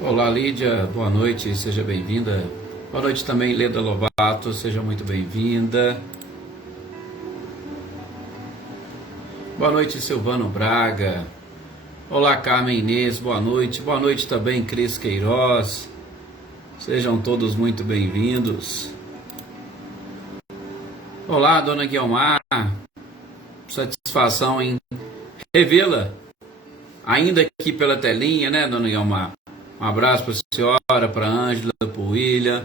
Olá, Lídia, boa noite, seja bem-vinda. Boa noite também, Leda Lobato, seja muito bem-vinda. Boa noite, Silvano Braga. Olá, Carmen Inês, boa noite. Boa noite também, Cris Queiroz. Sejam todos muito bem-vindos. Olá, dona Guiomar. Satisfação em revê-la. Ainda aqui pela telinha, né, dona Guiomar? Um abraço para a senhora, para a Ângela, para o William,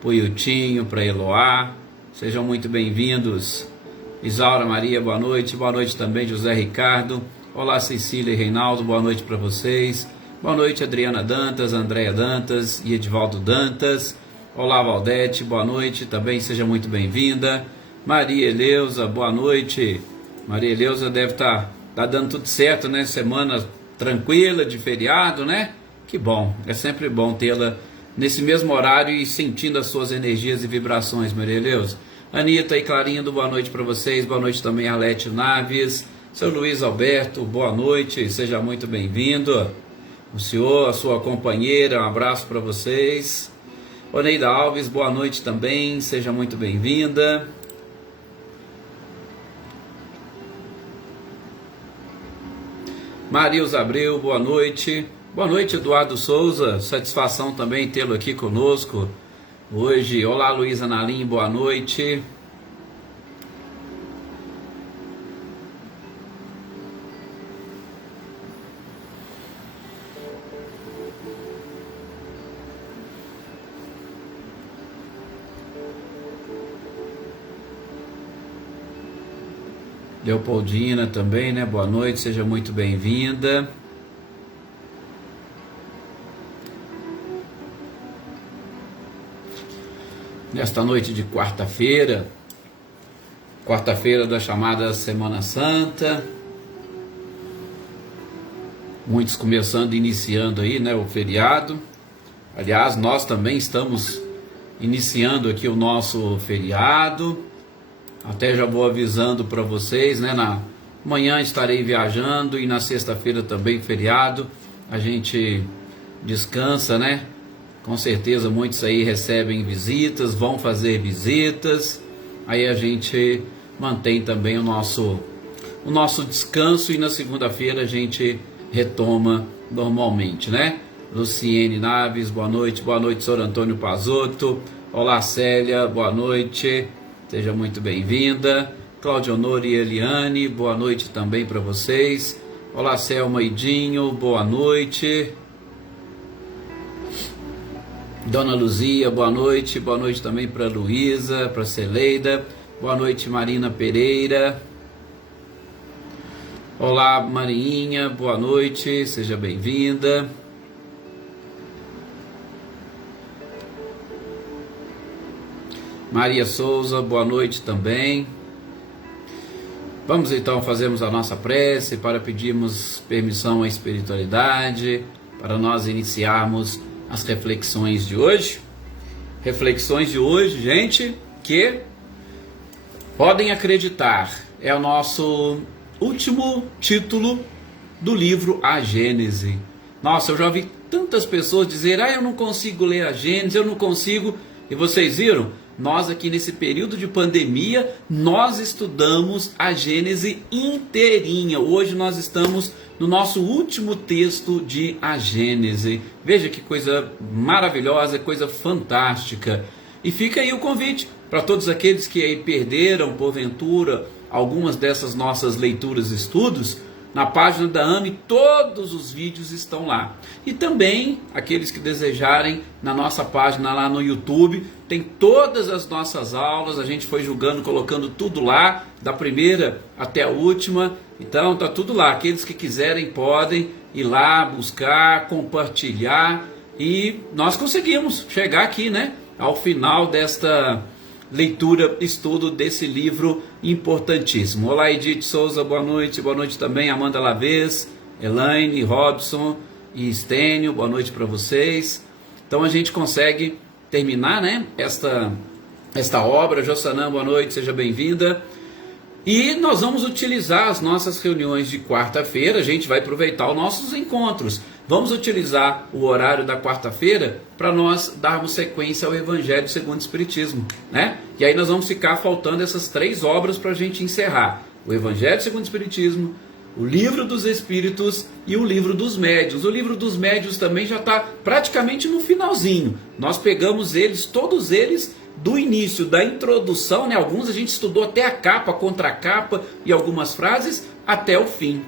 para o Iltinho, para a Eloá. Sejam muito bem-vindos. Isaura Maria, boa noite. Boa noite também, José Ricardo. Olá, Cecília e Reinaldo, boa noite para vocês. Boa noite, Adriana Dantas, Andréia Dantas e Edivaldo Dantas. Olá, Valdete, boa noite também, seja muito bem-vinda. Maria Eleusa, boa noite. Maria Eleusa deve estar dando tudo certo, né? Semana tranquila, de feriado, né? Que bom, é sempre bom tê-la nesse mesmo horário e sentindo as suas energias e vibrações, Maria Eleusa. Anitta e Clarindo, boa noite para vocês, boa noite também Arlete Naves, seu Luiz Alberto, boa noite, seja muito bem-vindo. O senhor, a sua companheira, um abraço para vocês. Oneida Alves, boa noite também, seja muito bem-vinda. Marilza Abreu, boa noite. Boa noite, Eduardo Souza, satisfação também tê-lo aqui conosco hoje. Olá, Luísa Nalim, boa noite. Leopoldina também, né? Boa noite, seja muito bem-vinda. Nesta noite de quarta-feira da chamada Semana Santa, muitos começando, iniciando aí, né, o feriado. Aliás, nós também estamos iniciando aqui o nosso feriado. Até já vou avisando para vocês, né, na manhã estarei viajando e na sexta-feira também feriado. A gente descansa, né? Com certeza muitos aí recebem visitas, vão fazer visitas. Aí a gente mantém também o nosso descanso e na segunda-feira a gente retoma normalmente, né? Luciene Naves, boa noite, senhor Antônio Pazotto. Olá, Célia, boa noite, seja muito bem-vinda. Cláudia Honor e Eliane, boa noite também para vocês. Olá, Selma e Dinho, boa noite. Dona Luzia, boa noite também para Luísa, para Celeida, boa noite Marina Pereira. Olá Marinha, boa noite, seja bem-vinda. Maria Souza, boa noite também. Vamos então fazermos a nossa prece para pedirmos permissão à espiritualidade, para nós iniciarmos as reflexões de hoje. Reflexões de hoje, gente, que podem acreditar, é o nosso último título do livro A Gênese. Nossa, eu já ouvi tantas pessoas dizer, eu não consigo ler a Gênese, eu não consigo. E vocês viram? Nós aqui nesse período de pandemia, nós estudamos a Gênese inteirinha. Hoje nós estamos no nosso último texto de A Gênese. Veja que coisa maravilhosa, coisa fantástica. E fica aí o convite para todos aqueles que aí perderam, porventura, algumas dessas nossas leituras e estudos. Na página da AME, todos os vídeos estão lá. E também, aqueles que desejarem, na nossa página lá no YouTube, tem todas as nossas aulas, a gente foi julgando, colocando tudo lá, da primeira até a última. Então, tá tudo lá. Aqueles que quiserem podem ir lá, buscar, compartilhar. E nós conseguimos chegar aqui, né, ao final desta leitura, estudo desse livro importantíssimo. Olá, Edith Souza, boa noite também, Amanda Lavez, Elaine, Robson e Estênio, boa noite para vocês. Então a gente consegue terminar, né, esta obra. Jossanã, boa noite, seja bem-vinda. E nós vamos utilizar as nossas reuniões de quarta-feira, a gente vai aproveitar os nossos encontros. Vamos utilizar o horário da quarta-feira para nós darmos sequência ao Evangelho segundo o Espiritismo, né? E aí nós vamos ficar faltando essas 3 obras para a gente encerrar: o Evangelho segundo o Espiritismo, o Livro dos Espíritos e o Livro dos Médiuns. O Livro dos Médiuns também já está praticamente no finalzinho. Nós pegamos eles, todos eles, do início, da introdução, né? Alguns a gente estudou até a capa, a contracapa e algumas frases, até o fim,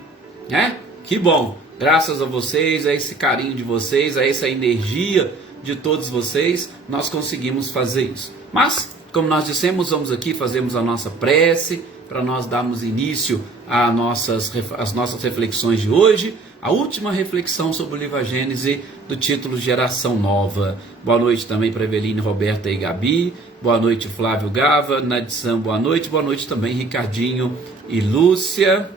né? Que bom! Graças a vocês, a esse carinho de vocês, a essa energia de todos vocês, nós conseguimos fazer isso. Mas, como nós dissemos, vamos aqui, fazemos a nossa prece, para nós darmos início às nossas reflexões de hoje. A última reflexão sobre o livro A Gênese, do título Geração Nova. Boa noite também para Eveline, Roberta e Gabi. Boa noite, Flávio Gava. Na edição, boa noite. Boa noite também, Ricardinho e Lúcia.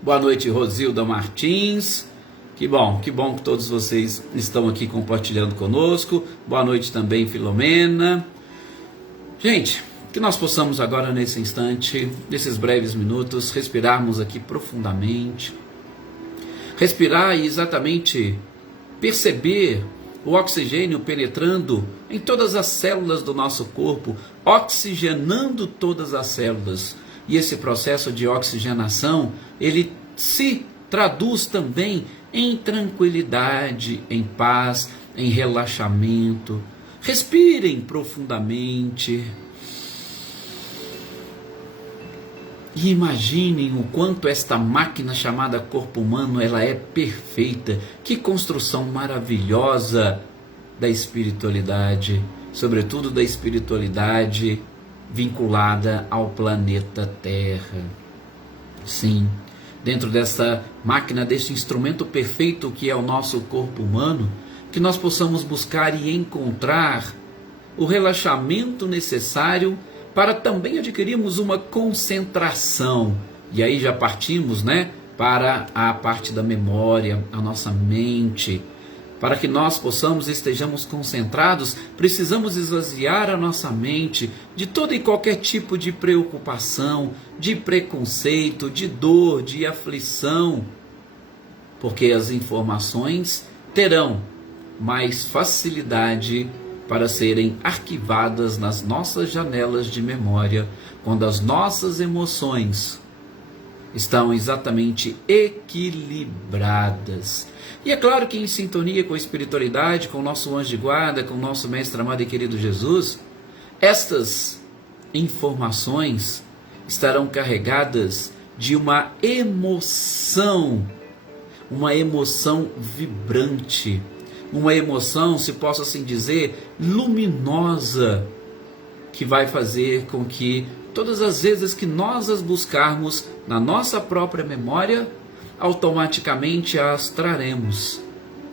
Boa noite, Rosilda Martins. Que bom que todos vocês estão aqui compartilhando conosco. Boa noite também, Filomena. Gente, que nós possamos agora, nesse instante, nesses breves minutos, respirarmos aqui profundamente. Respirar e exatamente perceber o oxigênio penetrando em todas as células do nosso corpo, oxigenando todas as células. E esse processo de oxigenação, ele se traduz também em tranquilidade, em paz, em relaxamento. Respirem profundamente. E imaginem o quanto esta máquina chamada corpo humano, ela é perfeita. Que construção maravilhosa da espiritualidade, sobretudo da espiritualidade vinculada ao planeta Terra. Sim, dentro dessa máquina, deste instrumento perfeito que é o nosso corpo humano, que nós possamos buscar e encontrar o relaxamento necessário para também adquirirmos uma concentração. E aí já partimos, né, para a parte da memória, a nossa mente. Para que nós estejamos concentrados, precisamos esvaziar a nossa mente de todo e qualquer tipo de preocupação, de preconceito, de dor, de aflição, porque as informações terão mais facilidade para serem arquivadas nas nossas janelas de memória, quando as nossas emoções estão exatamente equilibradas. E é claro que em sintonia com a espiritualidade, com o nosso anjo de guarda, com o nosso mestre amado e querido Jesus, estas informações estarão carregadas de uma emoção vibrante, uma emoção, se posso assim dizer, luminosa, que vai fazer com que todas as vezes que nós as buscarmos na nossa própria memória, automaticamente as traremos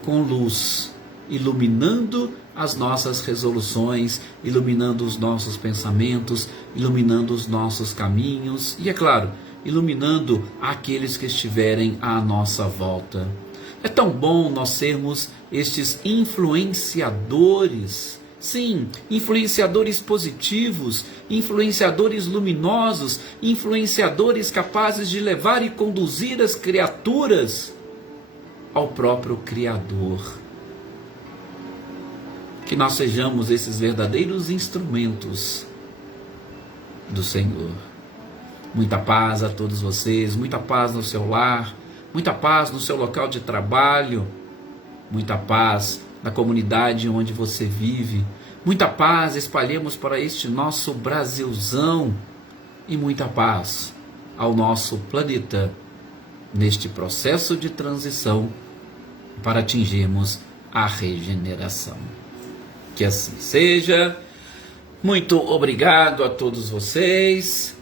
com luz, iluminando as nossas resoluções, iluminando os nossos pensamentos, iluminando os nossos caminhos e, é claro, iluminando aqueles que estiverem à nossa volta. É tão bom nós sermos estes influenciadores. Sim, influenciadores positivos, influenciadores luminosos, influenciadores capazes de levar e conduzir as criaturas ao próprio Criador. Que nós sejamos esses verdadeiros instrumentos do Senhor. Muita paz a todos vocês, muita paz no seu lar, muita paz no seu local de trabalho, muita paz na comunidade onde você vive, muita paz espalhemos para este nosso Brasilzão e muita paz ao nosso planeta neste processo de transição para atingirmos a regeneração. Que assim seja. Muito obrigado a todos vocês.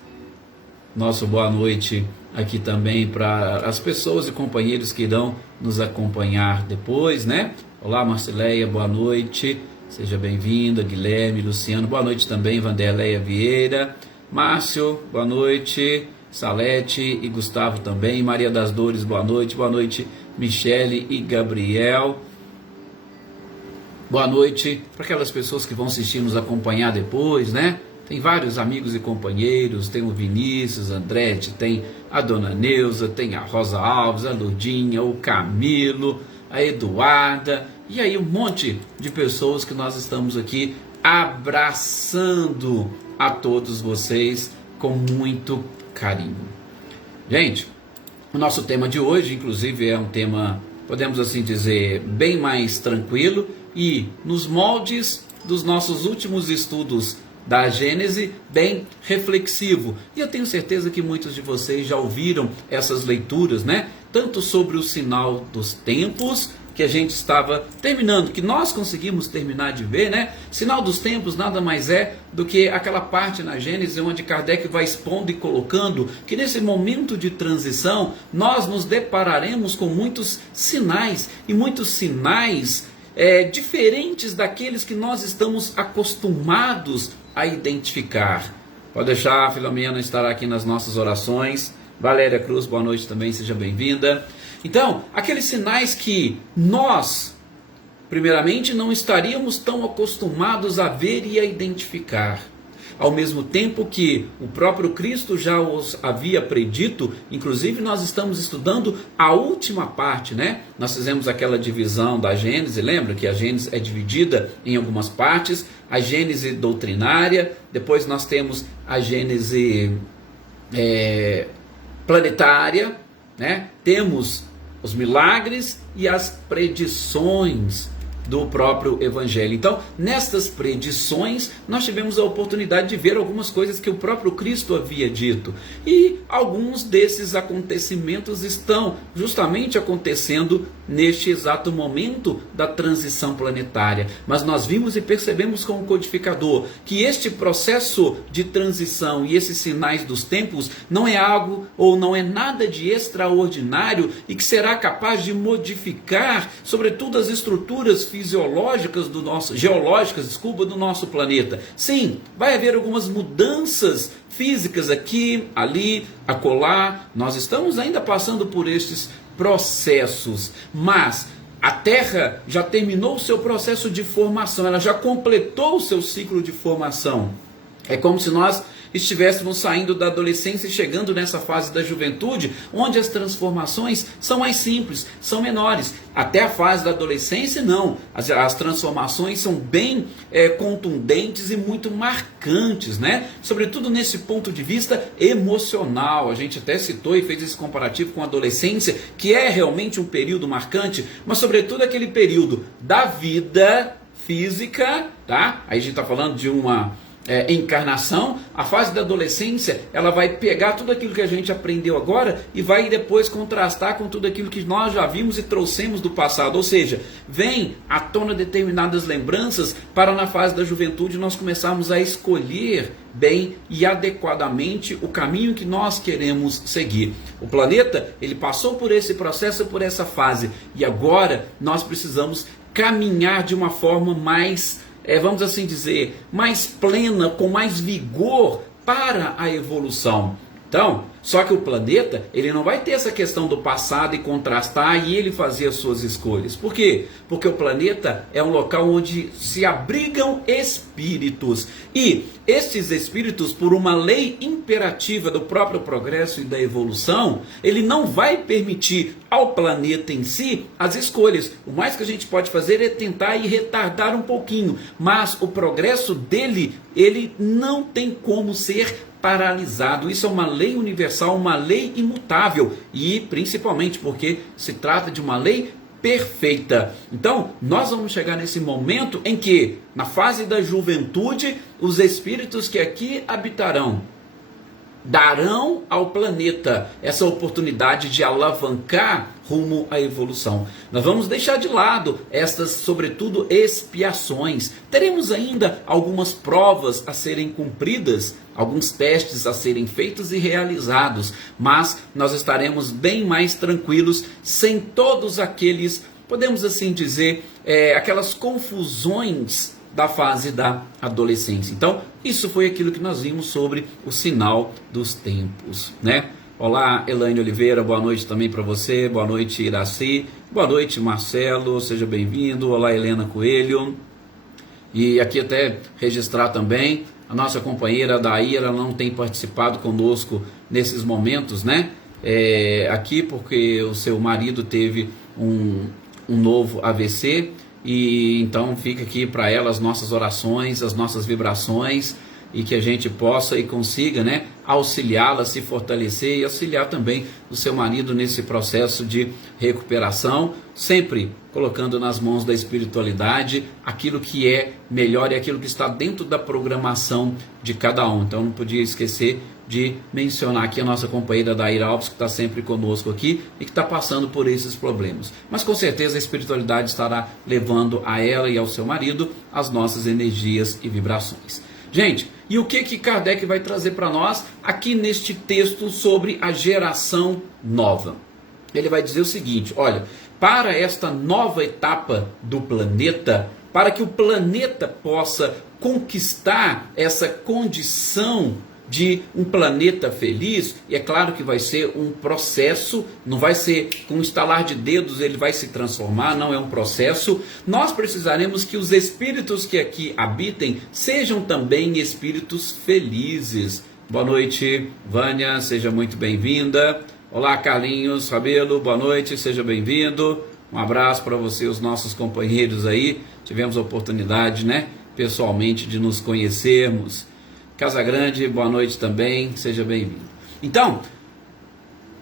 Nosso boa noite aqui também para as pessoas e companheiros que irão nos acompanhar depois, né? Olá, Marcileia, boa noite, seja bem-vinda. Guilherme, Luciano, boa noite também. Vanderleia Vieira, Márcio, boa noite. Salete e Gustavo também. Maria das Dores, boa noite, Michele e Gabriel. Boa noite para aquelas pessoas que vão assistir, nos acompanhar depois, né? Tem vários amigos e companheiros, tem o Vinícius, Andretti, tem a Dona Neuza, tem a Rosa Alves, a Lurdinha, o Camilo, a Eduarda, e aí um monte de pessoas que nós estamos aqui abraçando a todos vocês com muito carinho. Gente, o nosso tema de hoje, inclusive, é um tema, podemos assim dizer, bem mais tranquilo e nos moldes dos nossos últimos estudos da Gênese, bem reflexivo. E eu tenho certeza que muitos de vocês já ouviram essas leituras, né? Tanto sobre o sinal dos tempos, que a gente estava terminando, que nós conseguimos terminar de ver, né? Sinal dos tempos nada mais é do que aquela parte na Gênesis onde Kardec vai expondo e colocando que nesse momento de transição nós nos depararemos com muitos sinais, e muitos sinais diferentes daqueles que nós estamos acostumados a identificar. Pode deixar, a Filomena estará aqui nas nossas orações. Valéria Cruz, boa noite também, seja bem-vinda. Então, aqueles sinais que nós, primeiramente, não estaríamos tão acostumados a ver e a identificar. Ao mesmo tempo que o próprio Cristo já os havia predito, inclusive nós estamos estudando a última parte, né? Nós fizemos aquela divisão da Gênese, lembra que a Gênese é dividida em algumas partes, a Gênese doutrinária, depois nós temos a Gênese planetária, né? Temos os milagres e as predições do próprio Evangelho. Então, nestas predições, nós tivemos a oportunidade de ver algumas coisas que o próprio Cristo havia dito. E alguns desses acontecimentos estão justamente acontecendo neste exato momento da transição planetária. Mas nós vimos e percebemos com o codificador que este processo de transição e esses sinais dos tempos não é algo ou não é nada de extraordinário e que será capaz de modificar, sobretudo, as estruturas fisiológicas geológicas do nosso planeta. Sim, vai haver algumas mudanças físicas aqui, ali, acolá. Nós estamos ainda passando por estes processos, mas a Terra já terminou o seu processo de formação, ela já completou o seu ciclo de formação. É como se nós estivéssemos saindo da adolescência e chegando nessa fase da juventude, onde as transformações são mais simples, são menores. Até a fase da adolescência, não. As transformações são bem contundentes e muito marcantes, né? Sobretudo nesse ponto de vista emocional. A gente até citou e fez esse comparativo com a adolescência, que é realmente um período marcante, mas sobretudo aquele período da vida física, tá? Aí a gente está falando de uma encarnação. A fase da adolescência, ela vai pegar tudo aquilo que a gente aprendeu agora e vai depois contrastar com tudo aquilo que nós já vimos e trouxemos do passado, ou seja, vem à tona determinadas lembranças para na fase da juventude nós começarmos a escolher bem e adequadamente o caminho que nós queremos seguir. O planeta, ele passou por esse processo, por essa fase, e agora nós precisamos caminhar de uma forma mais vamos assim dizer, mais plena, com mais vigor para a evolução. Então, só que o planeta, ele não vai ter essa questão do passado e contrastar e ele fazer as suas escolhas. Por quê? Porque o planeta é um local onde se abrigam espíritos. E estes espíritos, por uma lei imperativa do próprio progresso e da evolução, ele não vai permitir ao planeta em si as escolhas. O mais que a gente pode fazer é tentar ir retardar um pouquinho. Mas o progresso dele, ele não tem como ser paralisado. Isso é uma lei universal, uma lei imutável e principalmente porque se trata de uma lei perfeita. Então, nós vamos chegar nesse momento em que, na fase da juventude, os espíritos que aqui habitarão darão ao planeta essa oportunidade de alavancar rumo à evolução. Nós vamos deixar de lado estas, sobretudo, expiações. Teremos ainda algumas provas a serem cumpridas, alguns testes a serem feitos e realizados, mas nós estaremos bem mais tranquilos, sem todos aqueles, podemos assim dizer, aquelas confusões da fase da adolescência. Então, isso foi aquilo que nós vimos sobre o sinal dos tempos, né? Olá, Elaine Oliveira, boa noite também para você, boa noite, Iraci, boa noite, Marcelo, seja bem-vindo, olá, Helena Coelho. E aqui até registrar também A nossa companheira daí, ela não tem participado conosco nesses momentos, né? Aqui porque o seu marido teve um novo AVC, e então fica aqui para ela as nossas orações, as nossas vibrações, e que a gente possa e consiga, né, auxiliá-la, se fortalecer e auxiliar também o seu marido nesse processo de recuperação, sempre colocando nas mãos da espiritualidade aquilo que é melhor e aquilo que está dentro da programação de cada um. Então não podia esquecer de mencionar aqui a nossa companheira Daíra Alves, que está sempre conosco aqui e que está passando por esses problemas. Mas com certeza a espiritualidade estará levando a ela e ao seu marido as nossas energias e vibrações. Gente, e o que Kardec vai trazer para nós aqui neste texto sobre a geração nova? Ele vai dizer o seguinte: olha, para esta nova etapa do planeta, para que o planeta possa conquistar essa condição de um planeta feliz, e é claro que vai ser um processo, não vai ser com um estalar de dedos ele vai se transformar, não, é um processo. Nós precisaremos que os espíritos que aqui habitem sejam também espíritos felizes. Boa noite, Vânia, seja muito bem-vinda. Olá, Carlinhos Rabelo, boa noite, seja bem-vindo. Um abraço para você, os nossos companheiros aí. Tivemos a oportunidade, né, pessoalmente, de nos conhecermos. Casagrande, boa noite também, seja bem-vindo. Então,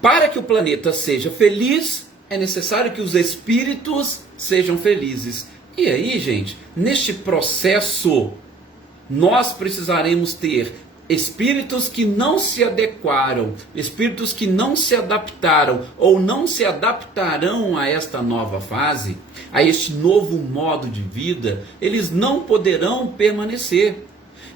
para que o planeta seja feliz, é necessário que os espíritos sejam felizes. E aí, gente, neste processo, nós precisaremos ter espíritos que não se adequaram, espíritos que não se adaptaram ou não se adaptarão a esta nova fase, a este novo modo de vida, eles não poderão permanecer.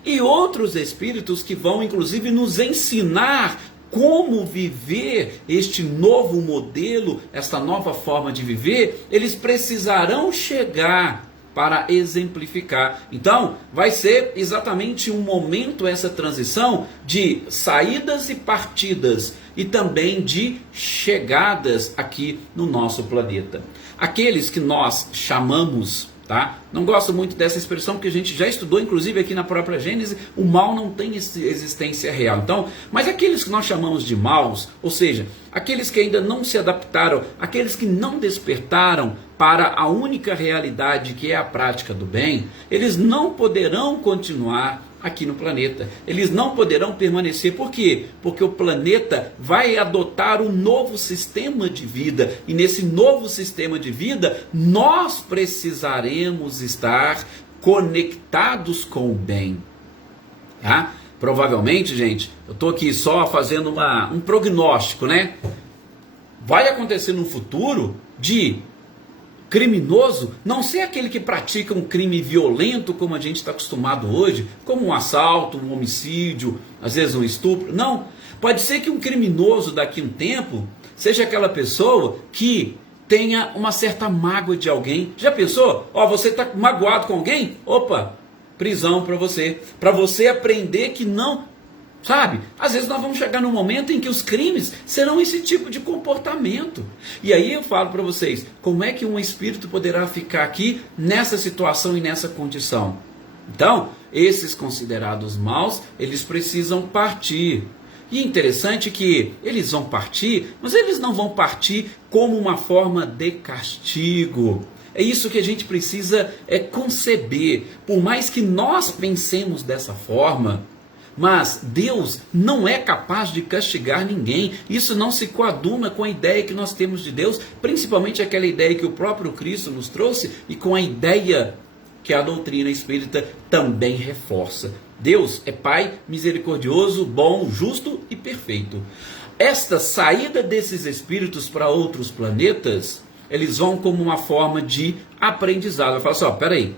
E outros espíritos que vão inclusive nos ensinar como viver este novo modelo, esta nova forma de viver, eles precisarão chegar para exemplificar. Então, vai ser exatamente um momento, essa transição de saídas e partidas, e também de chegadas aqui no nosso planeta. Aqueles que nós chamamos, tá? Não gosto muito dessa expressão, porque a gente já estudou, inclusive aqui na própria Gênese, o mal não tem existência real. Então, mas aqueles que nós chamamos de maus, ou seja, aqueles que ainda não se adaptaram, aqueles que não despertaram para a única realidade que é a prática do bem, eles não poderão continuar aqui no planeta. Eles não poderão permanecer. Por quê? Porque o planeta vai adotar um novo sistema de vida. E nesse novo sistema de vida, nós precisaremos estar conectados com o bem. Tá? Provavelmente, gente, eu estou aqui só fazendo um prognóstico, né? Vai acontecer no futuro de criminoso não ser aquele que pratica um crime violento como a gente está acostumado hoje, como um assalto, um homicídio, às vezes um estupro. Não, pode ser que um criminoso daqui a um tempo seja aquela pessoa que tenha uma certa mágoa de alguém. Já pensou? Você está magoado com alguém? Opa, prisão para você aprender que não... Sabe? Às vezes nós vamos chegar num momento em que os crimes serão esse tipo de comportamento. E aí eu falo para vocês, como é que um espírito poderá ficar aqui nessa situação e nessa condição? Então, esses considerados maus, eles precisam partir. E é interessante que eles vão partir, mas eles não vão partir como uma forma de castigo. É isso que a gente precisa conceber. Por mais que nós pensemos dessa forma, mas Deus não é capaz de castigar ninguém. Isso não se coaduna com a ideia que nós temos de Deus, principalmente aquela ideia que o próprio Cristo nos trouxe e com a ideia que a doutrina espírita também reforça. Deus é Pai misericordioso, bom, justo e perfeito. Esta saída desses espíritos para outros planetas, eles vão como uma forma de aprendizado. Eu falo assim, peraí,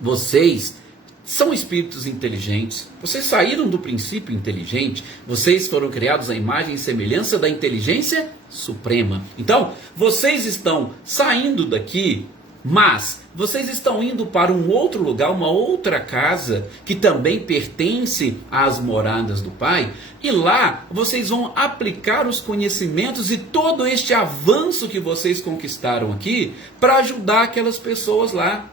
vocês são espíritos inteligentes, vocês saíram do princípio inteligente, vocês foram criados à imagem e semelhança da inteligência suprema. Então, vocês estão saindo daqui, mas vocês estão indo para um outro lugar, uma outra casa, que também pertence às moradas do Pai, e lá vocês vão aplicar os conhecimentos e todo este avanço que vocês conquistaram aqui, para ajudar aquelas pessoas lá.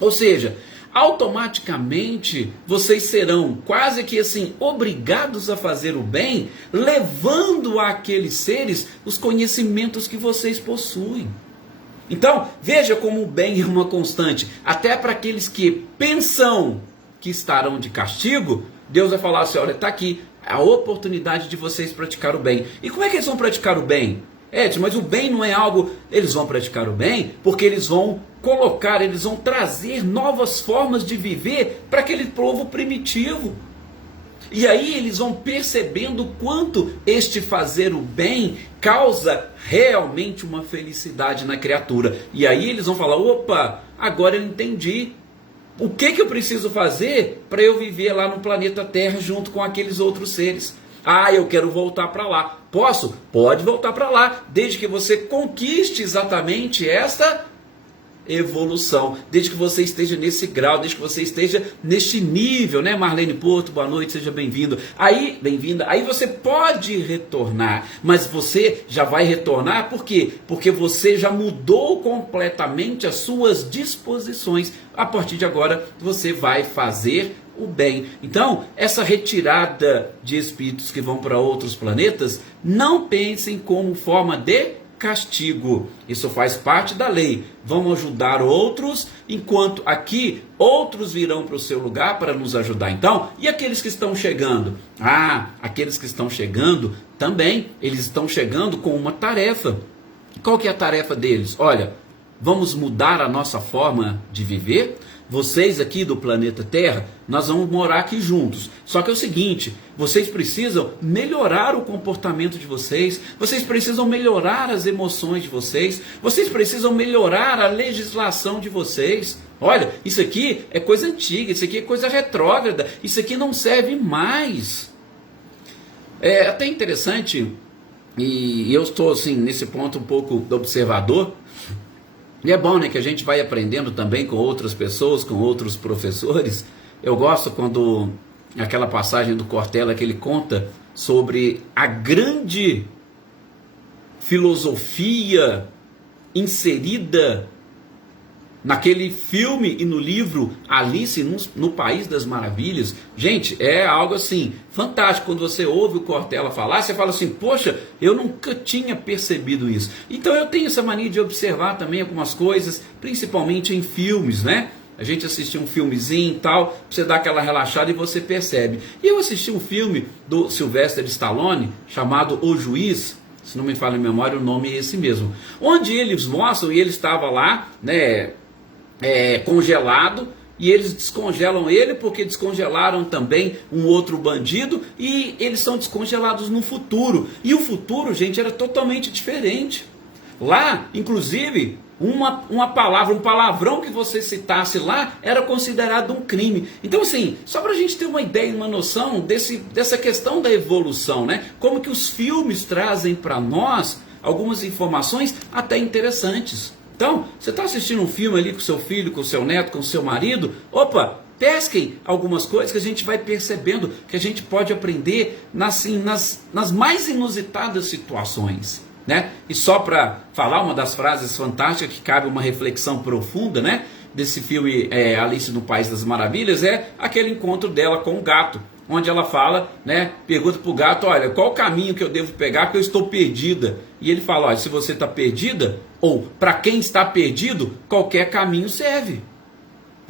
Ou seja, automaticamente vocês serão quase que assim obrigados a fazer o bem, levando àqueles seres os conhecimentos que vocês possuem. Então, veja como o bem é uma constante. Até para aqueles que pensam que estarão de castigo, Deus vai falar assim: olha, está aqui a oportunidade de vocês praticar o bem. E como é que eles vão praticar o bem? Mas o bem não é algo... Eles vão praticar o bem porque eles vão colocar, eles vão trazer novas formas de viver para aquele povo primitivo. E aí eles vão percebendo quanto este fazer o bem causa realmente uma felicidade na criatura. E aí eles vão falar: opa, agora eu entendi. O que eu preciso fazer para eu viver lá no planeta Terra junto com aqueles outros seres? Ah, eu quero voltar para lá. Posso? Pode voltar para lá, desde que você conquiste exatamente esta evolução, desde que você esteja nesse grau, desde que você esteja neste nível, né? Marlene Porto, boa noite, seja bem-vindo. Bem-vinda. Aí você pode retornar, mas você já vai retornar por quê? Porque você já mudou completamente as suas disposições. A partir de agora, você vai fazer o bem. Então, essa retirada de espíritos que vão para outros planetas, não pensem como forma de castigo. Isso faz parte da lei. Vamos ajudar outros, enquanto aqui outros virão para o seu lugar para nos ajudar. Então, e aqueles que estão chegando? Aqueles que estão chegando também, eles estão chegando com uma tarefa. Qual que é a tarefa deles? Olha, vamos mudar a nossa forma de viver. Vocês aqui do planeta Terra, nós vamos morar aqui juntos. Só que é o seguinte, vocês precisam melhorar o comportamento de vocês, vocês precisam melhorar as emoções de vocês, vocês precisam melhorar a legislação de vocês. Olha, isso aqui é coisa antiga, isso aqui é coisa retrógrada, isso aqui não serve mais. É até interessante, e eu estou assim, nesse ponto um pouco observador. E é bom, né, que a gente vai aprendendo também com outras pessoas, com outros professores. Eu gosto quando aquela passagem do Cortella que ele conta sobre a grande filosofia inserida naquele filme e no livro Alice no País das Maravilhas. Gente, é algo assim fantástico. Quando você ouve o Cortella falar, você fala assim: poxa, eu nunca tinha percebido isso. Então eu tenho essa mania de observar também algumas coisas, principalmente em filmes, né? A gente assistir um filmezinho e tal, você dá aquela relaxada e você percebe. E eu assisti um filme do Sylvester Stallone chamado O Juiz. Se não me falha a memória, o nome é esse mesmo. Onde eles mostram, e ele estava lá, né, congelado, e eles descongelam ele porque descongelaram também um outro bandido, e eles são descongelados no futuro. E o futuro, gente, era totalmente diferente. Lá, inclusive, uma palavra, um palavrão que você citasse lá era considerado um crime. Então, assim, só para a gente ter uma ideia, uma noção dessa questão da evolução, né? Como que os filmes trazem para nós algumas informações até interessantes. Então, você está assistindo um filme ali com seu filho, com seu neto, com seu marido, opa, pesquem algumas coisas que a gente vai percebendo, que a gente pode aprender nas mais inusitadas situações, né? E só para falar uma das frases fantásticas que cabe uma reflexão profunda, né, desse filme Alice no País das Maravilhas, é aquele encontro dela com o gato, onde ela fala, né, pergunta para o gato: olha, qual o caminho que eu devo pegar porque eu estou perdida? E ele fala: olha, se você está perdida, ou para quem está perdido, qualquer caminho serve.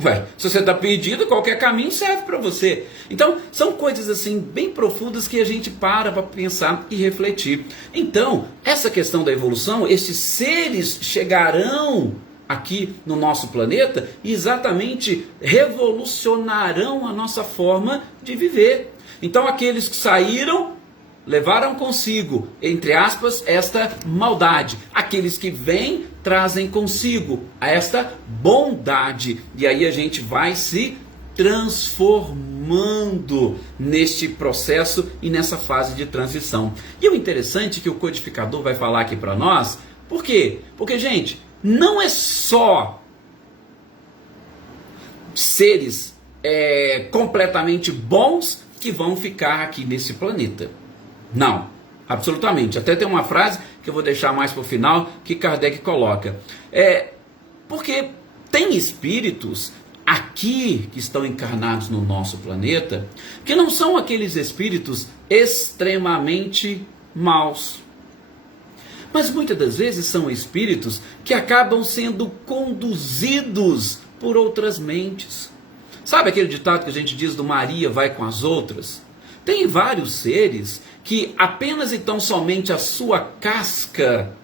Ué, se você está perdido, qualquer caminho serve para você. Então, são coisas assim bem profundas que a gente para pensar e refletir. Então, essa questão da evolução, esses seres chegarão aqui no nosso planeta e exatamente revolucionarão a nossa forma de viver. Então, aqueles que saíram levaram consigo, entre aspas, esta maldade. Aqueles que vêm trazem consigo esta bondade. E aí a gente vai se transformando neste processo e nessa fase de transição. E o interessante é que o codificador vai falar aqui para nós. Por quê? Porque, gente, não é só seres completamente bons que vão ficar aqui nesse planeta. Não, absolutamente. Até tem uma frase que eu vou deixar mais para o final, que Kardec coloca. Porque tem espíritos aqui que estão encarnados no nosso planeta, que não são aqueles espíritos extremamente maus, mas muitas das vezes são espíritos que acabam sendo conduzidos por outras mentes. Sabe aquele ditado que a gente diz do Maria vai com as outras? Tem vários seres que apenas e tão somente a sua casca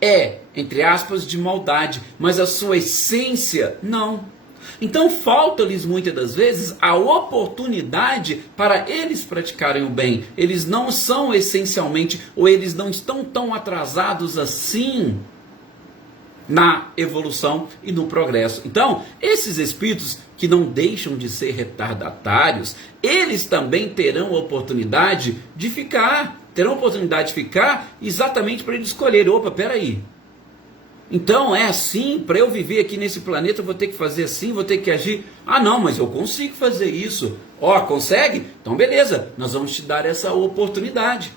é, entre aspas, de maldade, mas a sua essência não. Então falta-lhes muitas das vezes a oportunidade para eles praticarem o bem. Eles não são essencialmente, ou eles não estão tão atrasados assim na evolução e no progresso. Então, esses espíritos que não deixam de ser retardatários, eles também terão a oportunidade de ficar, exatamente para eles escolherem, opa, peraí, então é assim, para eu viver aqui nesse planeta eu vou ter que fazer assim, vou ter que agir, ah não, mas eu consigo fazer isso, consegue? Então beleza, nós vamos te dar essa oportunidade.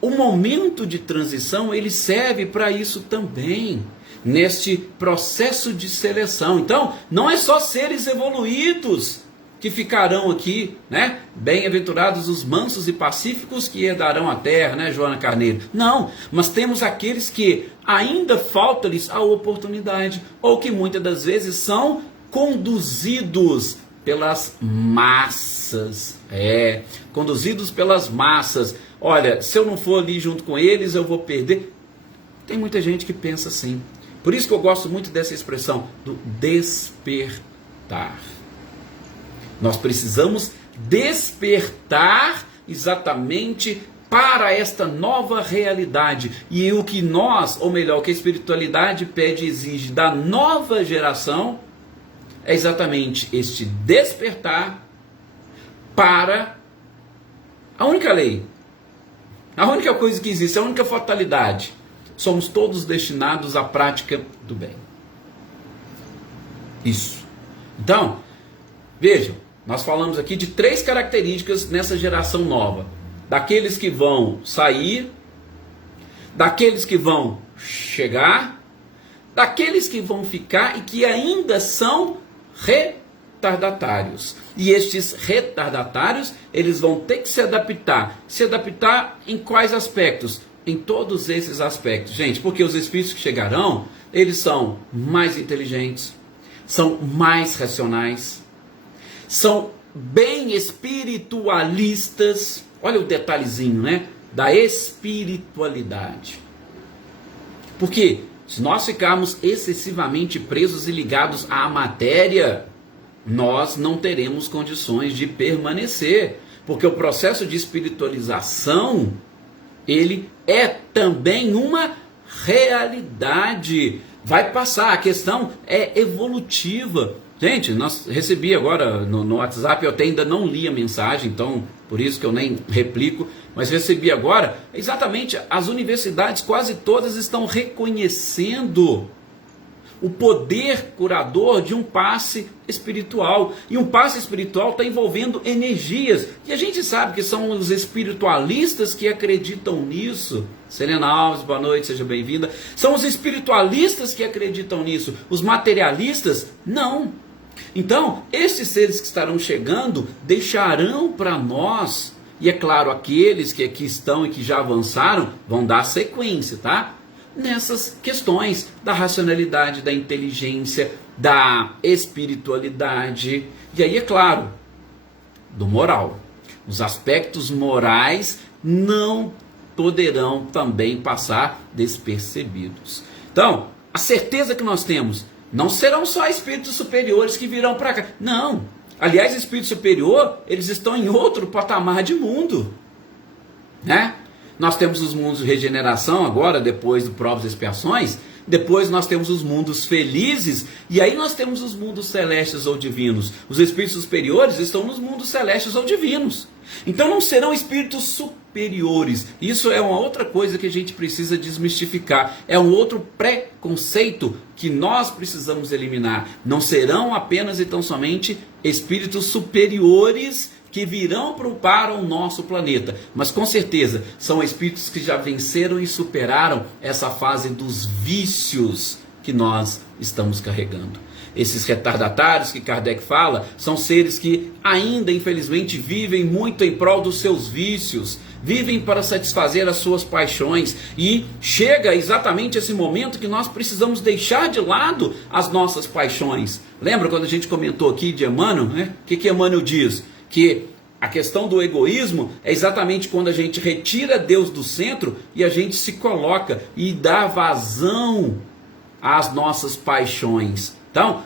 O momento de transição, ele serve para isso também, neste processo de seleção. Então, não é só seres evoluídos que ficarão aqui, né? Bem-aventurados os mansos e pacíficos que herdarão a terra, né, Joana Carneiro? Não, mas temos aqueles que ainda falta-lhes a oportunidade, ou que muitas das vezes são conduzidos pelas massas. Conduzidos pelas massas. Olha, se eu não for ali junto com eles, eu vou perder. Tem muita gente que pensa assim. Por isso que eu gosto muito dessa expressão do despertar. Nós precisamos despertar exatamente para esta nova realidade. E o que nós, ou melhor, o que a espiritualidade pede e exige da nova geração é exatamente este despertar para a única lei, a única coisa que existe, a única fatalidade. Somos todos destinados à prática do bem. Isso. Então, vejam, nós falamos aqui de 3 características nessa geração nova. Daqueles que vão sair, daqueles que vão chegar, daqueles que vão ficar e que ainda são retardatários. E estes retardatários, eles vão ter que se adaptar. Se adaptar em quais aspectos? Em todos esses aspectos. Gente, porque os espíritos que chegarão, eles são mais inteligentes, são mais racionais, são bem espiritualistas. Olha o detalhezinho, né? Da espiritualidade. Porque se nós ficarmos excessivamente presos e ligados à matéria, nós não teremos condições de permanecer. Porque o processo de espiritualização, ele é também uma realidade. Vai passar, a questão é evolutiva. Gente, nós recebi agora no WhatsApp, eu até ainda não li a mensagem, então por isso que eu nem replico, mas recebi agora, exatamente, as universidades quase todas estão reconhecendo o poder curador de um passe espiritual. E um passe espiritual está envolvendo energias. E a gente sabe que são os espiritualistas que acreditam nisso. Serena Alves, boa noite, seja bem-vinda. São os espiritualistas que acreditam nisso. Os materialistas, não. Então, esses seres que estarão chegando deixarão para nós, e é claro, aqueles que aqui estão e que já avançaram, vão dar sequência, tá? Nessas questões da racionalidade, da inteligência, da espiritualidade, e aí é claro, do moral. Os aspectos morais não poderão também passar despercebidos. Então, a certeza que nós temos, não serão só espíritos superiores que virão para cá. Não. Aliás, espírito superior, eles estão em outro patamar de mundo, né? Nós temos os mundos de regeneração agora, depois do provas e expiações. Depois nós temos os mundos felizes. E aí nós temos os mundos celestes ou divinos. Os espíritos superiores estão nos mundos celestes ou divinos. Então não serão espíritos superiores. Isso é uma outra coisa que a gente precisa desmistificar. É um outro preconceito que nós precisamos eliminar. Não serão apenas e tão somente espíritos superiores que virão para o nosso planeta, mas com certeza são espíritos que já venceram e superaram essa fase dos vícios que nós estamos carregando. Esses retardatários que Kardec fala são seres que ainda, infelizmente, vivem muito em prol dos seus vícios, vivem para satisfazer as suas paixões, e chega exatamente esse momento que nós precisamos deixar de lado as nossas paixões. Lembra quando a gente comentou aqui de Emmanuel, né? O que Emmanuel diz? Que a questão do egoísmo é exatamente quando a gente retira Deus do centro e a gente se coloca e dá vazão às nossas paixões. Então,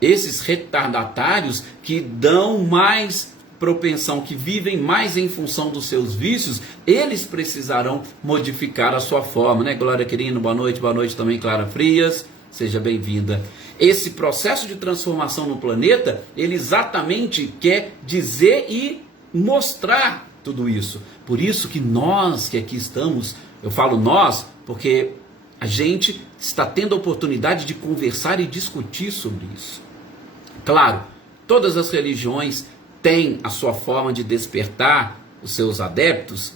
esses retardatários que dão mais propensão, que vivem mais em função dos seus vícios, eles precisarão modificar a sua forma, né? Glória Quirino, boa noite também, Clara Frias, seja bem-vinda. Esse processo de transformação no planeta, ele exatamente quer dizer e mostrar tudo isso. Por isso que nós que aqui estamos, eu falo nós, porque a gente está tendo a oportunidade de conversar e discutir sobre isso. Claro, todas as religiões têm a sua forma de despertar os seus adeptos,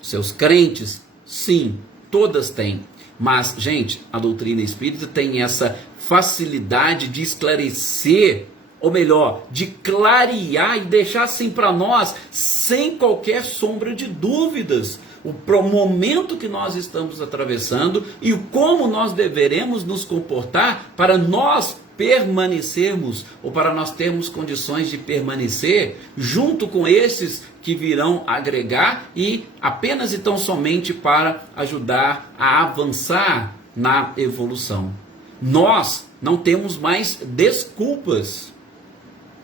os seus crentes, sim, todas têm. Mas, gente, a doutrina espírita tem essa facilidade de esclarecer, ou melhor, de clarear e deixar assim para nós, sem qualquer sombra de dúvidas, o momento que nós estamos atravessando e como nós deveremos nos comportar para nós permanecermos, ou para nós termos condições de permanecer junto com esses que virão agregar e apenas e tão somente para ajudar a avançar na evolução. Nós não temos mais desculpas.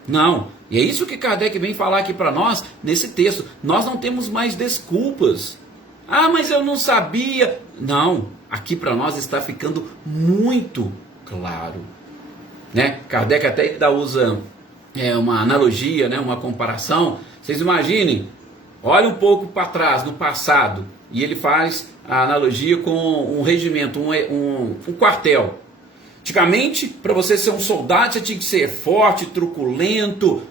Não. E é isso que Kardec vem falar aqui para nós nesse texto. Nós não temos mais desculpas. Ah, mas eu não sabia. Não. Aqui para nós está ficando muito claro. Né? Kardec até usa uma analogia, né? Uma comparação. Vocês imaginem, olha um pouco para trás, no passado, e ele faz a analogia com um regimento, um quartel. Antigamente, para você ser um soldado, você tinha que ser forte, truculento.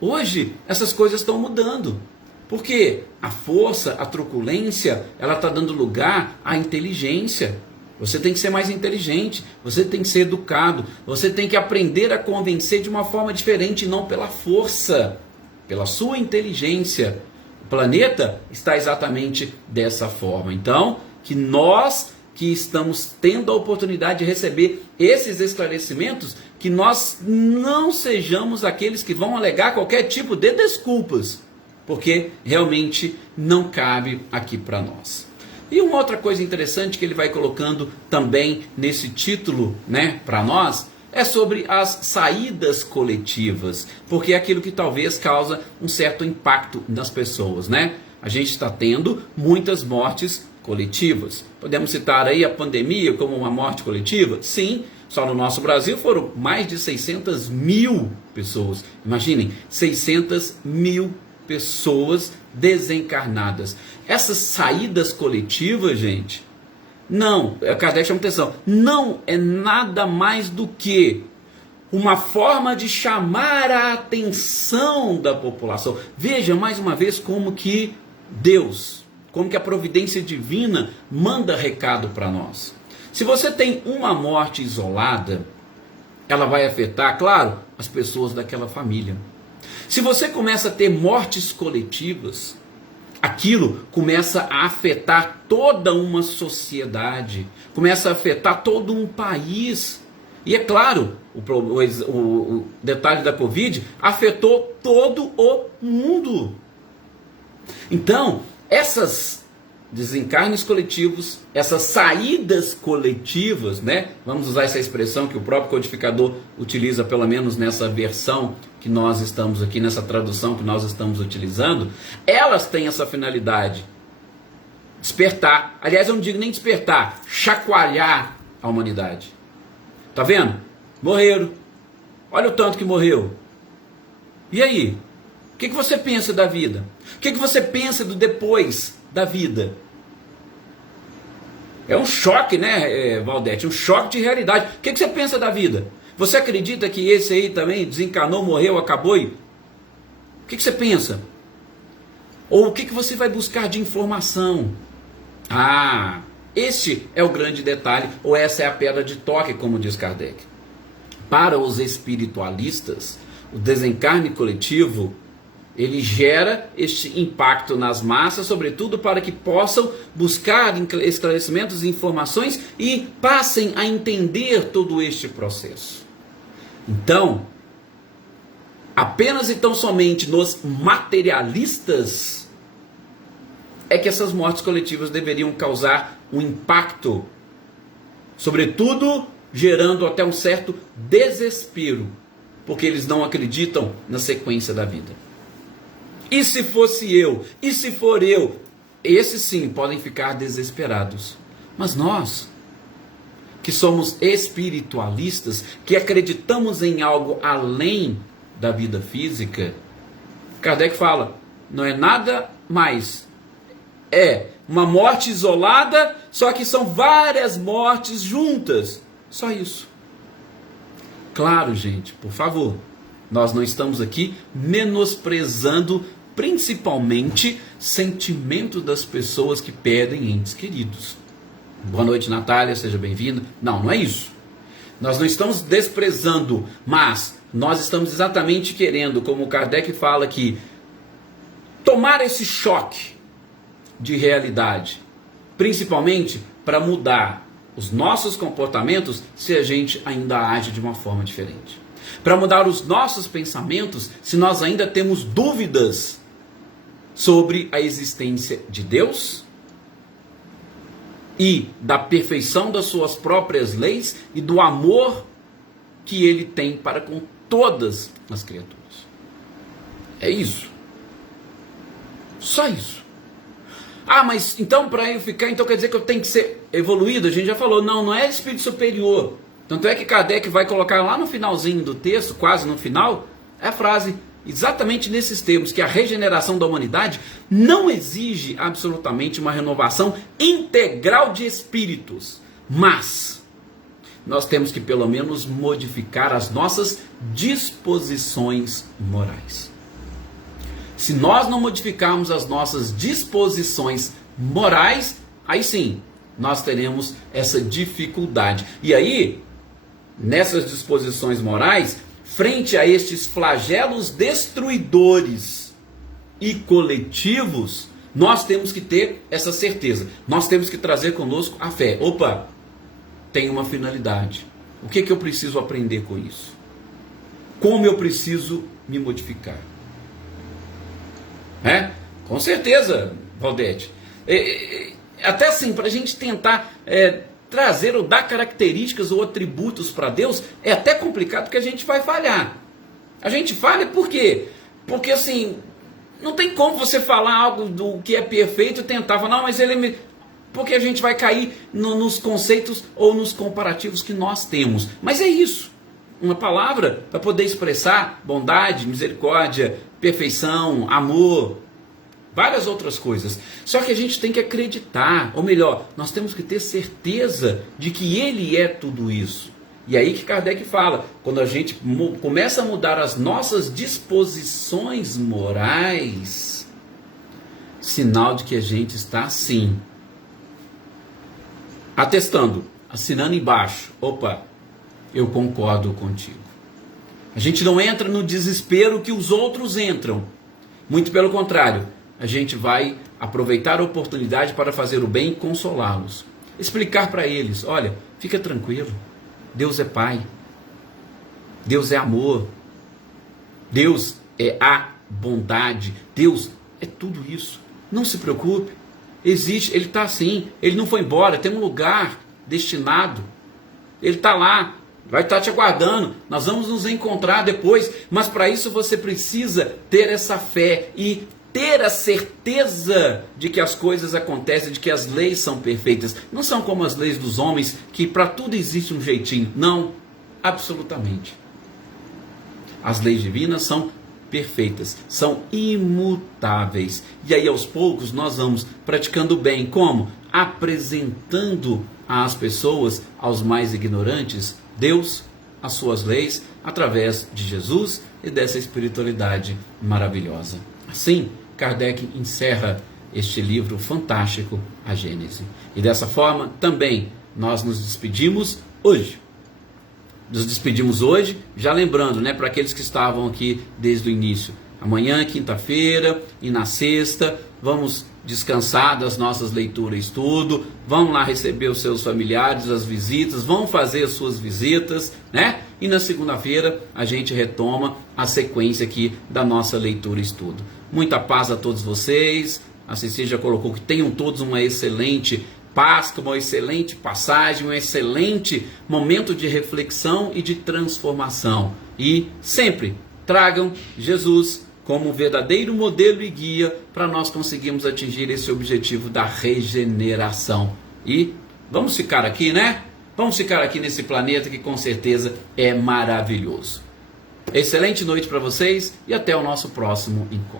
Hoje, essas coisas estão mudando. Porque a força, a truculência, ela está dando lugar à inteligência. Você tem que ser mais inteligente, você tem que ser educado, você tem que aprender a convencer de uma forma diferente, não pela força, pela sua inteligência. O planeta está exatamente dessa forma. Então, que nós que estamos tendo a oportunidade de receber esses esclarecimentos, que nós não sejamos aqueles que vão alegar qualquer tipo de desculpas, porque realmente não cabe aqui para nós. E uma outra coisa interessante que ele vai colocando também nesse título, né, para nós, é sobre as saídas coletivas, porque é aquilo que talvez causa um certo impacto nas pessoas, né? A gente está tendo muitas mortes coletivas. Podemos citar aí a pandemia como uma morte coletiva? Sim, só no nosso Brasil foram mais de 600 mil pessoas. Imaginem, 600 mil pessoas desencarnadas. Essas saídas coletivas, gente, não, Kardec chama atenção, não é nada mais do que uma forma de chamar a atenção da população. Veja mais uma vez como que Deus, como que a providência divina manda recado para nós. Se você tem uma morte isolada, ela vai afetar, claro, as pessoas daquela família. Se você começa a ter mortes coletivas, aquilo começa a afetar toda uma sociedade, começa a afetar todo um país. E é claro, o detalhe da Covid afetou todo o mundo. Então, essas desencarnes coletivos, essas saídas coletivas, né? Vamos usar essa expressão que o próprio codificador utiliza, pelo menos nessa versão que nós estamos aqui, nessa tradução que nós estamos utilizando, elas têm essa finalidade: despertar. Aliás, eu não digo nem despertar, chacoalhar a humanidade. Tá vendo? Morreram. Olha o tanto que morreu. E aí? O que você pensa da vida? O que você pensa do depois da vida? É um choque, né, Valdete? Um choque de realidade. O que você pensa da vida? Você acredita que esse aí também desencarnou, morreu, acabou? O que você pensa? Ou o que você vai buscar de informação? Ah, este é o grande detalhe, ou essa é a pedra de toque, como diz Kardec. Para os espiritualistas, o desencarne coletivo, ele gera este impacto nas massas, sobretudo para que possam buscar esclarecimentos e informações e passem a entender todo este processo. Então, apenas e tão somente nos materialistas é que essas mortes coletivas deveriam causar um impacto, sobretudo gerando até um certo desespero, porque eles não acreditam na sequência da vida. E se fosse eu? E se for eu? Esses sim podem ficar desesperados. Mas nós, que somos espiritualistas, que acreditamos em algo além da vida física, Kardec fala, não é nada mais. É uma morte isolada, só que são várias mortes juntas. Só isso. Claro, gente, por favor, nós não estamos aqui menosprezando principalmente sentimento das pessoas que perdem entes queridos. Boa noite, Natália, seja bem-vinda. Não, não é isso. Nós não estamos desprezando, mas nós estamos exatamente querendo, como Kardec fala aqui, tomar esse choque de realidade, principalmente para mudar os nossos comportamentos se a gente ainda age de uma forma diferente. Para mudar os nossos pensamentos se nós ainda temos dúvidas sobre a existência de Deus e da perfeição das suas próprias leis e do amor que ele tem para com todas as criaturas. É isso. Só isso. Ah, mas então para eu ficar, então quer dizer que eu tenho que ser evoluído? A gente já falou, não é espírito superior. Tanto é que Kardec vai colocar lá no finalzinho do texto, quase no final, a frase exatamente nesses termos, que a regeneração da humanidade não exige absolutamente uma renovação integral de espíritos, mas nós temos que pelo menos modificar as nossas disposições morais. Se nós não modificarmos as nossas disposições morais, aí sim, nós teremos essa dificuldade. E aí, nessas disposições morais, frente a estes flagelos destruidores e coletivos, nós temos que ter essa certeza. Nós temos que trazer conosco a fé. Opa, tem uma finalidade. O que eu preciso aprender com isso? Como eu preciso me modificar? Com certeza, Valdete. Até assim, para a gente tentar trazer ou dar características ou atributos para Deus, é até complicado porque a gente vai falhar. A gente falha por quê? Porque assim, não tem como você falar algo do que é perfeito e tentar falar, não, mas ele porque a gente vai cair nos conceitos ou nos comparativos que nós temos. Mas é isso. Uma palavra para poder expressar bondade, misericórdia, perfeição, amor, várias outras coisas. Só que a gente tem que acreditar, ou melhor, nós temos que ter certeza de que Ele é tudo isso. E aí que Kardec fala, quando a gente começa a mudar as nossas disposições morais, sinal de que a gente está assim, atestando, assinando embaixo, opa, eu concordo contigo. A gente não entra no desespero que os outros entram. Muito pelo contrário, a gente vai aproveitar a oportunidade para fazer o bem e consolá-los. Explicar para eles, olha, fica tranquilo, Deus é Pai, Deus é amor, Deus é a bondade, Deus é tudo isso. Não se preocupe, existe, Ele está assim, Ele não foi embora, tem um lugar destinado, Ele está lá, vai estar te aguardando, nós vamos nos encontrar depois, mas para isso você precisa ter essa fé e ter a certeza de que as coisas acontecem, de que as leis são perfeitas. Não são como as leis dos homens, que para tudo existe um jeitinho. Não, absolutamente. As leis divinas são perfeitas, são imutáveis. E aí aos poucos nós vamos praticando o bem. Como? Apresentando às pessoas, aos mais ignorantes, Deus, as suas leis, através de Jesus e dessa espiritualidade maravilhosa. Assim, Kardec encerra este livro fantástico, a Gênese. E dessa forma, também, nós nos despedimos hoje. nos despedimos hoje, já lembrando, né, para aqueles que estavam aqui desde o início. Amanhã, quinta-feira, e na sexta, vamos descansar das nossas leituras e estudo, vão lá receber os seus familiares, as visitas, vão fazer as suas visitas, né? E na segunda-feira a gente retoma a sequência aqui da nossa leitura e estudo. Muita paz a todos vocês. A Cecília já colocou que tenham todos uma excelente Páscoa, uma excelente passagem, um excelente momento de reflexão e de transformação. E sempre tragam Jesus como verdadeiro modelo e guia para nós conseguirmos atingir esse objetivo da regeneração. E vamos ficar aqui, né? Vamos ficar aqui nesse planeta que com certeza é maravilhoso. Excelente noite para vocês e até o nosso próximo encontro.